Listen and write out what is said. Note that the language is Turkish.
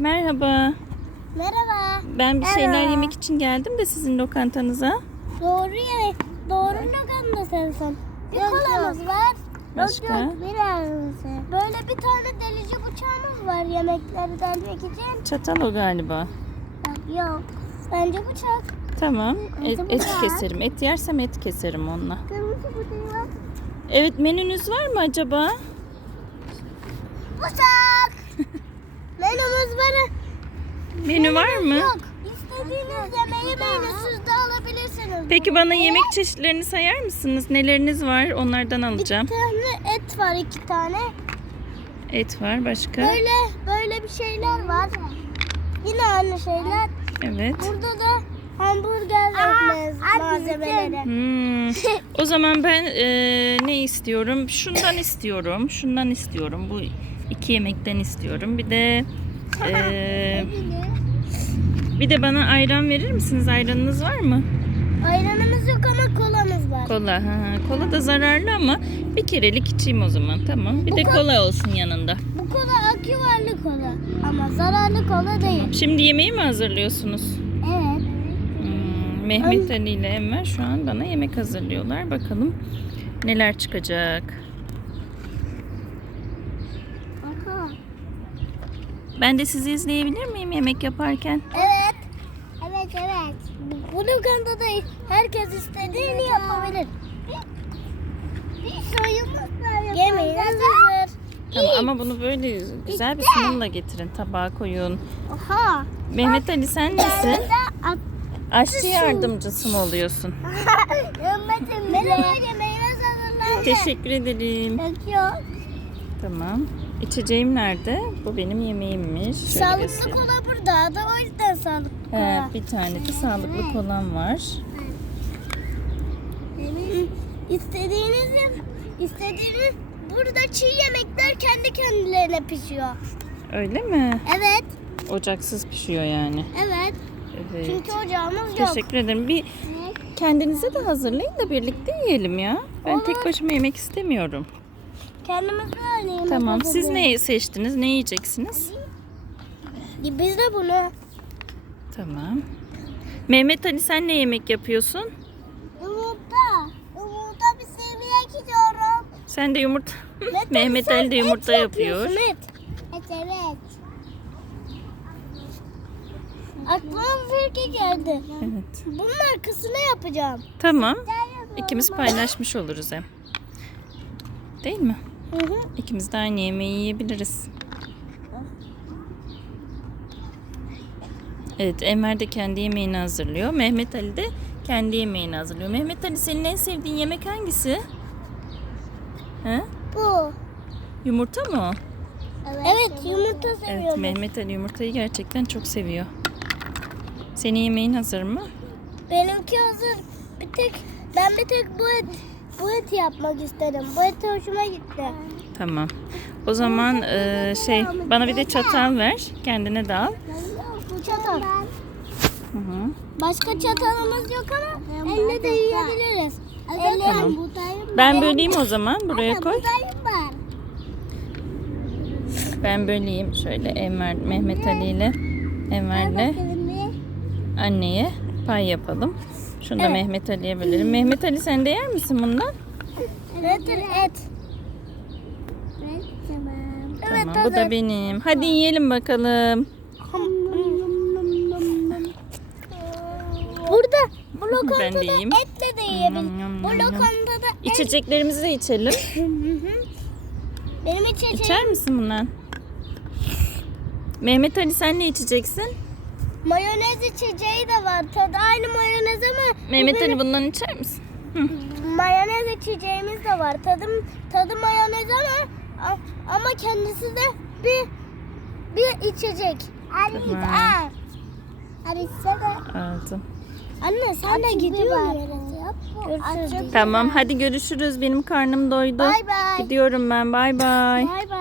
Merhaba. Merhaba. Ben bir şeyler Merhaba. yemek için geldim de sizin lokantanıza. Doğru ya. Doğru lokanda sensin. Bir kolamız var. Başka? Yok yok bir Böyle bir tane delici bıçağımız var yemekleri delmek için. Çatal o galiba. Yok. Bence bıçak. Tamam. Et, et keserim. Et yersem et keserim onunla. Kırmızı bıçağı var. Evet menünüz var mı acaba? Bıçak. Menümüz var. Menü var mı? Yok. İstediğiniz yemeği menüsüz de alabilirsiniz. Peki bana yemek çeşitlerini sayar mısınız? Neleriniz var? Onlardan alacağım. Bir tane et var iki tane. Et var başka. Böyle böyle bir şeyler var. Yine aynı şeyler. Evet. Burada da hamburger mez- malzemeleri. Hmm. O zaman ben e, ne istiyorum? Şundan istiyorum. Şundan istiyorum. Bu iki yemekten istiyorum. Bir de e, bir de bana ayran verir misiniz? Ayranınız var mı? Ayranımız yok ama kolamız var. Kola. Ha, kola da zararlı ama bir kerelik içeyim o zaman. Tamam. Bir de kola olsun yanında. Bu kola aküvarlı kola ama zararlı kola değil. Şimdi yemeği mi hazırlıyorsunuz? Evet. Hmm, Mehmet Ali ile Enver şu an bana yemek hazırlıyorlar. Bakalım neler çıkacak. Aha. Ben de sizi izleyebilir miyim yemek yaparken? Evet. Evet evet. Bu lokantada herkes istediğini yapabilir. Yemeğiniz hazır. Tamam ama bunu böyle güzel bir sunumla getirin. Tabağa koyun. Aha. Mehmet Ali sen nesin? Aşçı yardımcısı mı oluyorsun? Merhaba yemeğiniz hazırlandı. Teşekkür ederim. Bekliyor. Tamam. İçeceğim nerede? Bu benim yemeğimmiş. Şöyle Sağlıklı göstereyim. kola burada da o yüzden sağlıklı kola. bir tane de sağlıklı kolam var. İstediğiniz istediğiniz burada çiğ yemekler kendi kendilerine pişiyor. Öyle mi? Evet. Ocaksız pişiyor yani. Evet. Evet. Çünkü ocağımız yok. Teşekkür ederim. Bir kendinize de hazırlayın da birlikte yiyelim ya. Ben Olur. tek başıma yemek istemiyorum. Kendimiz böyle Tamam. Siz hazırlıyoruz. ne seçtiniz? Ne yiyeceksiniz? Biz de bunu. Tamam. Mehmet Ali sen ne yemek yapıyorsun? Yumurta. Yumurta bir sevmeye gidiyorum. Sen de yumurta. Mehmet sen Ali de yumurta yapıyor. yapıyorsun, Et. Et evet. Aklıma bir fikir geldi. Evet. Bunun arkasına yapacağım. Tamam. İkimiz paylaşmış oluruz hem. Değil mi? Hı hı. İkimiz de aynı yemeği yiyebiliriz. Evet, Enver de kendi yemeğini hazırlıyor. Mehmet Ali de kendi yemeğini hazırlıyor. Mehmet Ali senin en sevdiğin yemek hangisi? He? Bu. Yumurta mı o? Evet, yumurta Evet, seviyorum. Mehmet Ali yumurtayı gerçekten çok seviyor. Senin yemeğin hazır mı? Benimki hazır. Bir tek ben bir tek bu et bu eti yapmak istedim. Bu hoşuma gitti. Tamam. O zaman eee, şey bana bir de çatal ver. Kendine de al. Çatal. Hı hı. Başka çatalımız yok ama elle de yiyebiliriz. Elle Tamam. Ben böleyim o zaman. Buraya koy. Ben böleyim. Şöyle Enver, Mehmet Ali ile Enver'le anneye pay yapalım. Şunu da Evet. Mehmet Ali'ye bölelim. Mehmet Ali sen de yer misin bundan? Evet, et. Evet, tamam. Evet, tamam. Bu da benim. Hadi yiyelim bakalım. Burada bu Ben de lokantada yiyeyim. etle de yiyebiliriz. Yum, yum, Bu yum, yum. lokantada et. İçeceklerimizi de içelim. Benim içeceğim İçer misin bundan? Mehmet Ali sen ne içeceksin? Mayonez içeceği de var. Tadı aynı mayonez ama Mehmet Ali bundan içer misin? mayonez içeceğimiz de var. Tadım tadı mayonez ama ama kendisi de bir bir içecek. Ali de. Aldım. Anne sen de gidiyor musun? Görüşürüz. Tamam hadi görüşürüz. Benim karnım doydu. Bay bay. Gidiyorum ben. Bay bay. Bay bay.